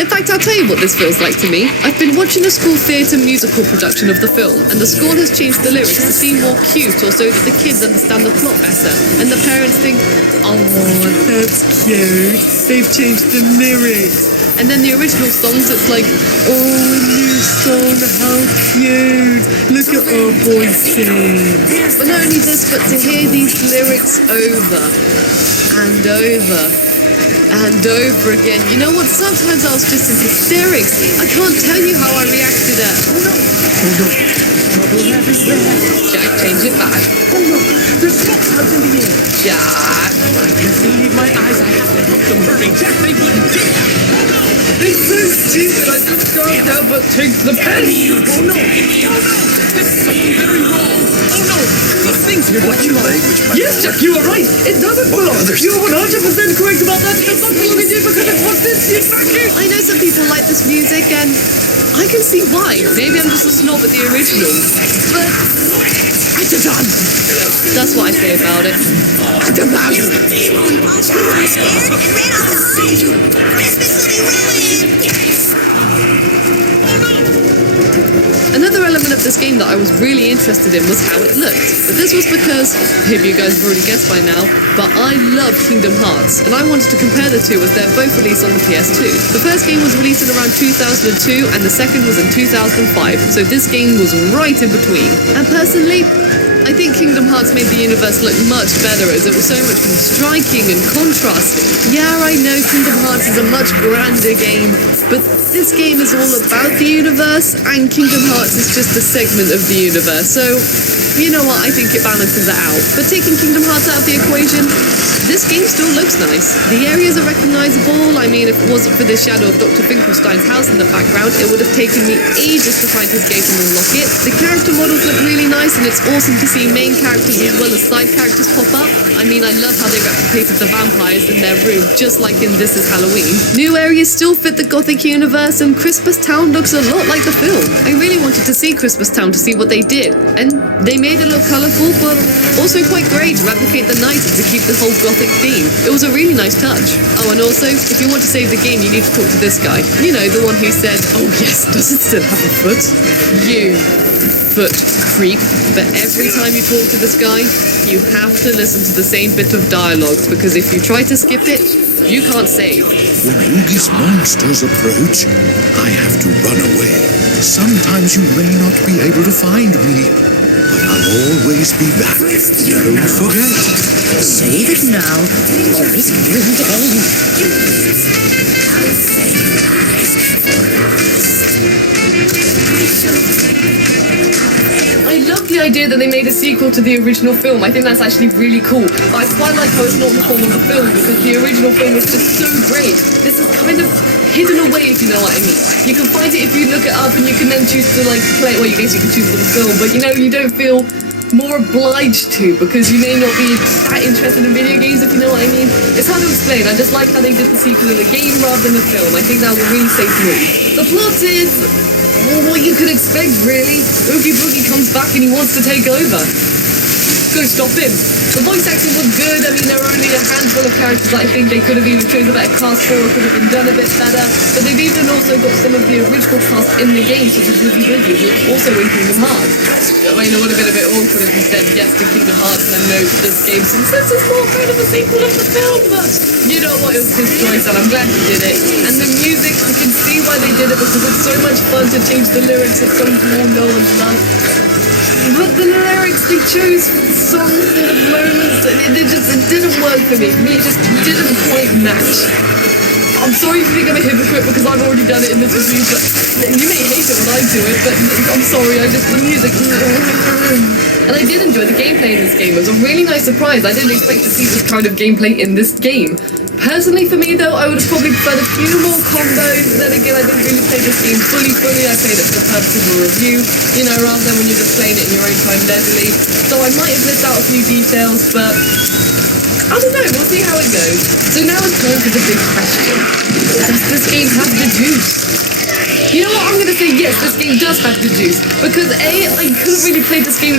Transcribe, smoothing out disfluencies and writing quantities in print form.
In fact, I'll tell you what this feels like to me. I've been watching a school theatre musical production of the film, and the school has changed the lyrics to seem more cute or so that the kids understand the plot better. And the parents think, oh, that's cute. They've changed the lyrics. And then the original songs, it's like, oh, a new song, how cute. Look at our boy sing. But not only this, but to hear these lyrics over and over and over again. You know what? Sometimes I was just in hysterics. I can't tell you how I reacted at. Oh no! Oh no! Trouble everywhere. Jack, change it back. Oh no! There's smoke clouds in the air. Jack! I can't believe my eyes. I have to help them hurry. Jack, they wouldn't dare. Oh no! It's so stupid. I just can't help but take the pen. Oh no! Oh no! There's something very wrong. Oh no! These things here don't belong. Yes, Jack, you are right. It doesn't belong. You're 100% correct about that. It's not belonging to you because it wants this. I know some people like this music, and I can see why. Maybe I'm just a snob at the original, but that's what I say about it. Another element of this game that I was really interested in was how it looked. But this was because, maybe you guys have already guessed by now, but I love Kingdom Hearts, and I wanted to compare the two as they're both released on the PS2. The first game was released in around 2002, and the second was in 2005, so this game was right in between. And personally, I think Kingdom Hearts made the universe look much better as it was so much more striking and contrasting. Yeah, I know Kingdom Hearts is a much grander game, but this game is all about the universe, and Kingdom Hearts is just a segment of the universe, so you know what, I think it balances it out. But taking Kingdom Hearts out of the equation, this game still looks nice. The areas are recognizable. I mean, if it wasn't for the shadow of Dr. Finkelstein's house in the background, it would have taken me ages to find his gate and unlock it. The character models look really nice, and it's awesome to see main characters as well as side characters pop up. I mean, I love how they replicated the vampires in their room, just like in This Is Halloween. New areas still fit the Gothic universe, and Christmas Town looks a lot like the film. I really wanted to see Christmas Town to see what they did, and they made it look colourful, but also quite grey to replicate the night and to keep the whole Gothic theme. It was a really nice touch. Oh, and also, if you want to save the game, you need to talk to this guy. You know, the one who said, oh yes, does it still have a foot? You foot creep. But every time you talk to this guy, you have to listen to the same bit of dialogue, because if you try to skip it, you can't save. When Oogie's monsters approach, I have to run away. Sometimes you may not be able to find me, but I'll always be back. Don't forget. Save it now, or risk doing it again. I'll save your lives for I love the idea that they made a sequel to the original film. I think that's actually really cool. But I quite like how it's not in the form of the film, because the original film was just so great. This is kind of hidden away, if you know what I mean. You can find it if you look it up, and you can then choose to like play it. Well, you guess you can choose for the film, but you know, you don't feel more obliged to, because you may not be that interested in video games, if you know what I mean. It's hard to explain. I just like how they did the sequel in a game rather than a film. I think that was a really safe move. The plot is, well, what you could expect, really. Oogie Boogie comes back and he wants to take over. Go stop him. The voice acting was good. I mean, there were only a handful of characters that I think they could have even chosen a better cast for, or could have been done a bit better. But they've even also got some of the original cast in the game, such as Oogie Boogie, who's also in Kingdom Hearts. I mean, it would have been a bit awkward if he said yes to Kingdom Hearts and then no to this game, since this is more kind of a sequel of the film. But you know what, it was his choice, and I'm glad he did it. And the music, you can see why they did it, because it's so much fun to change the lyrics of songs we all know and love. But the lyrics they chose for the songs and the moments, it didn't work for me. It just didn't quite match. I'm sorry if you think I'm a hypocrite because I've already done it in this review, but you may hate it when I do it, but I'm sorry, the music. And I did enjoy the gameplay in this game. It was a really nice surprise. I didn't expect to see this kind of gameplay in this game. Personally, for me though, I would have probably preferred a few more combos. Then again, I didn't really play this game fully. I played it for the purpose of a review, you know, rather than when you're just playing it in your own time leisurely. So I might have missed out a few details, but I don't know, we'll see how it goes. So now it's time for the big question. Does this game have the juice? You know what, I'm going to say yes, this game does have the juice. Because A, I couldn't really play this game